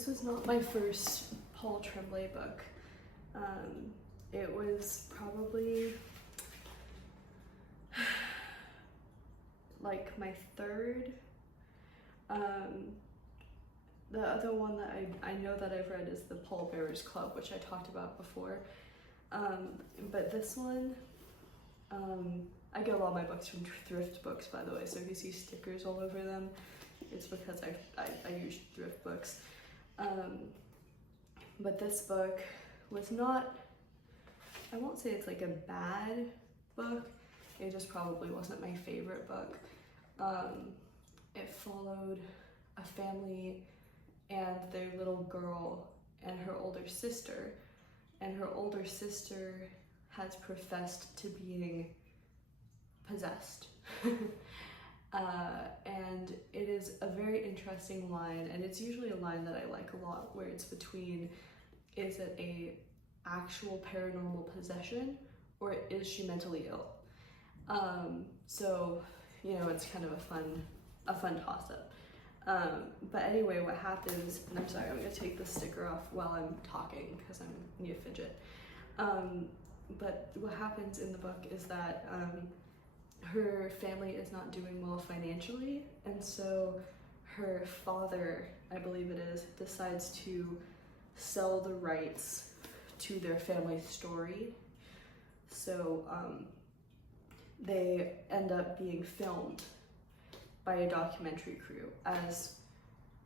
this was not my first Paul Tremblay book. It was probably like my third. The other one that I know that I've read is the Paul Bearers Club, which I talked about before. But this one, I get a lot of my books from thrift books, by the way, so if you see stickers all over them, it's because I use thrift books. But this book was not, I won't say it's like a bad book, it just probably wasn't my favorite book. It followed a family and their little girl and her older sister, and her older sister has professed to being possessed. And it is a very interesting line, and it's usually a line that I like a lot, where it's between, is it a actual paranormal possession or is she mentally ill? So, you know, it's kind of a fun toss-up. But anyway, what happens, and I'm sorry, I'm gonna take the sticker off while I'm talking because I need to fidget. But what happens in the book is that her family is not doing well financially, and so her father, I believe it is, decides to sell the rights to their family story. So they end up being filmed by a documentary crew as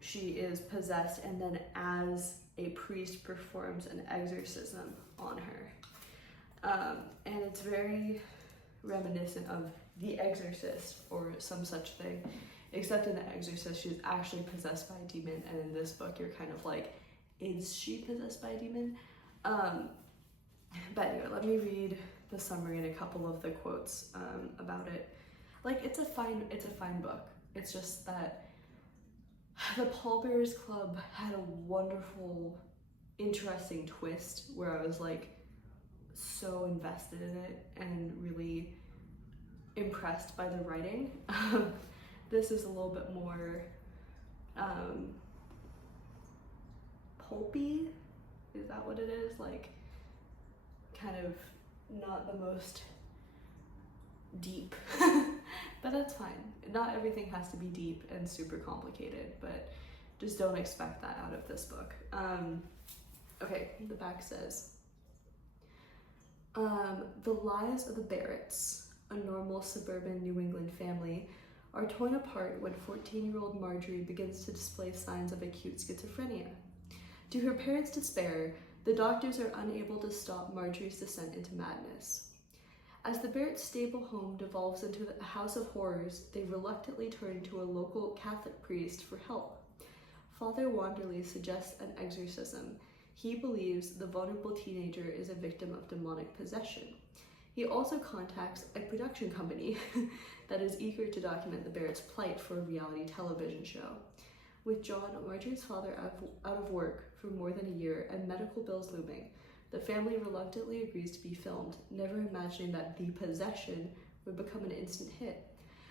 she is possessed, and then as a priest performs an exorcism on her. And it's very reminiscent of The Exorcist or some such thing, except in The Exorcist she's actually possessed by a demon, and in this book you're kind of like, is she possessed by a demon? But anyway, let me read the summary and a couple of the quotes about it. Like, it's a fine book. It's just that the Paul Bearers Club had a wonderful, interesting twist where I was like so invested in it and really impressed by the writing. This is a little bit more pulpy, is that what it is? Like, kind of not the most deep, but that's fine. Not everything has to be deep and super complicated, but just don't expect that out of this book. Okay, the back says, the lives of the Barretts, a normal suburban New England family, are torn apart when 14-year-old Marjorie begins to display signs of acute schizophrenia. To her parents' despair, the doctors are unable to stop Marjorie's descent into madness. As the Barrett's stable home devolves into a house of horrors, they reluctantly turn to a local Catholic priest for help. Father Wanderley suggests an exorcism. He believes the vulnerable teenager is a victim of demonic possession. He also contacts a production company that is eager to document the Barrett's plight for a reality television show. With John, Marjorie's father, out of work for more than a year and medical bills looming, the family reluctantly agrees to be filmed, never imagining that The Possession would become an instant hit.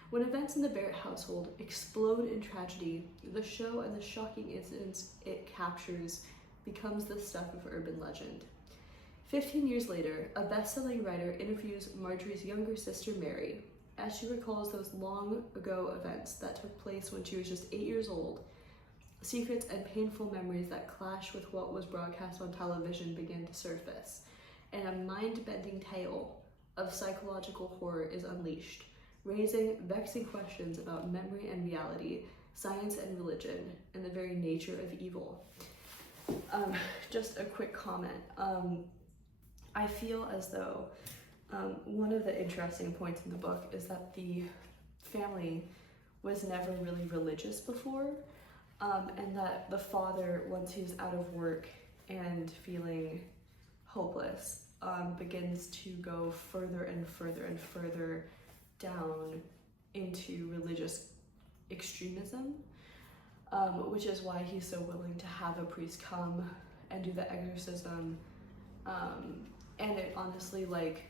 When events in the Barrett household explode in tragedy, the show and the shocking incidents it captures becomes the stuff of urban legend. 15 years later, a best-selling writer interviews Marjorie's younger sister Mary, as she recalls those long ago events that took place when she was just 8 years old. Secrets and painful memories that clash with what was broadcast on television begin to surface, and a mind-bending tale of psychological horror is unleashed, raising vexing questions about memory and reality, science and religion, and the very nature of evil. Just a quick comment. I feel as though one of the interesting points in the book is that the family was never really religious before. And that the father, once he's out of work and feeling hopeless, begins to go further and further and further down into religious extremism, which is why he's so willing to have a priest come and do the exorcism. And it honestly, like,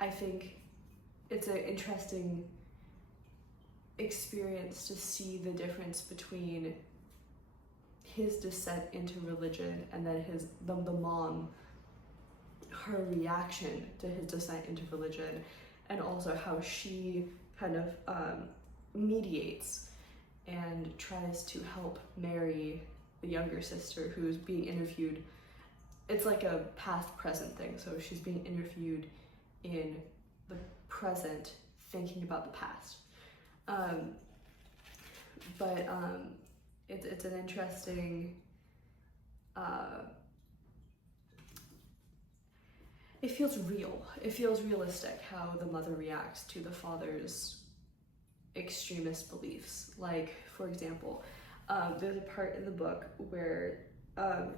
I think it's an interesting experience to see the difference between his descent into religion, and then the mom, her reaction to his descent into religion, and also how she kind of mediates and tries to help marry the younger sister who's being interviewed. It's like a past present thing, so she's being interviewed in the present, thinking about the past. It's an interesting, it feels real. It feels realistic how the mother reacts to the father's extremist beliefs. Like, for example, there's a part in the book where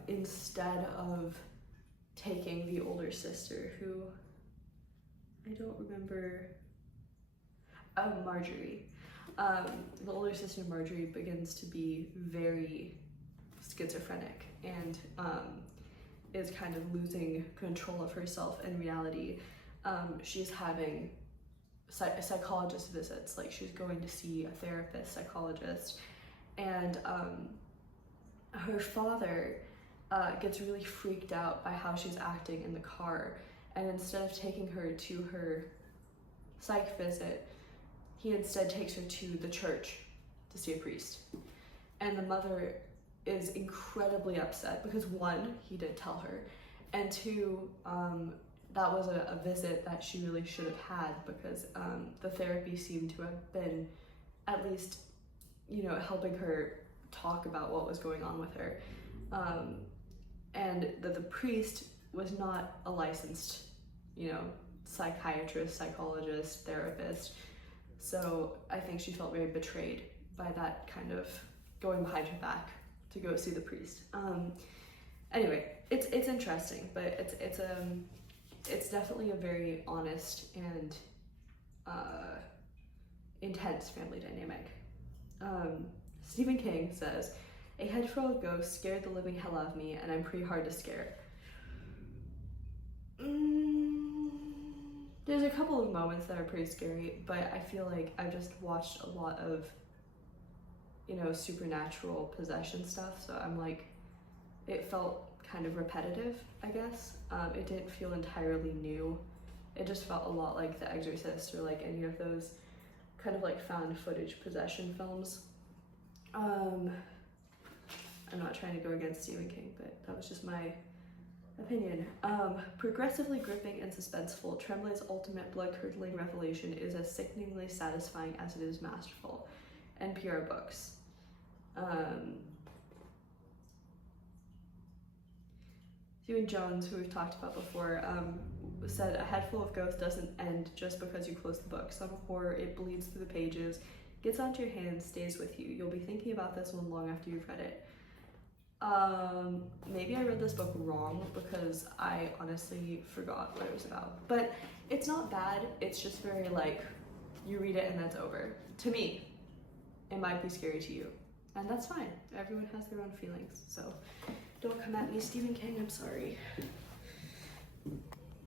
instead of taking the older sister, who I don't remember, Marjorie, the older sister Marjorie begins to be very schizophrenic and is kind of losing control of herself in reality. She's having psychologist visits, like she's going to see a therapist, psychologist, and her father gets really freaked out by how she's acting in the car, and instead of taking her to her psych visit, he instead takes her to the church to see a priest. And the mother is incredibly upset because, one, he didn't tell her, and two, that was a visit that she really should have had, because the therapy seemed to have been at least, helping her talk about what was going on with her. And the priest was not a licensed, psychiatrist, psychologist, therapist. So I think she felt very betrayed by that kind of going behind her back to go see the priest. Anyway, it's interesting, but it's definitely a very honest and intense family dynamic. Stephen King says, "A head full of ghosts scared the living hell out of me, and I'm pretty hard to scare." There's a couple of moments that are pretty scary, but I feel like I've just watched a lot of, supernatural possession stuff, so I'm like, it felt kind of repetitive, I guess. It didn't feel entirely new. It just felt a lot like The Exorcist or like any of those kind of like found footage possession films. I'm not trying to go against Stephen King, but that was just my opinion. Progressively gripping and suspenseful, Tremblay's ultimate blood-curdling revelation is as sickeningly satisfying as it is masterful. NPR Books. Stephen Jones, who we've talked about before, said, "A head full of ghosts doesn't end just because you close the book. Some horror, it bleeds through the pages, gets onto your hands, stays with you. You'll be thinking about this one long after you've read it." Maybe I read this book wrong because I honestly forgot what it was about. But it's not bad, it's just very like, you read it and that's over. To me, it might be scary to you. And that's fine. Everyone has their own feelings. So don't come at me, Stephen King, I'm sorry.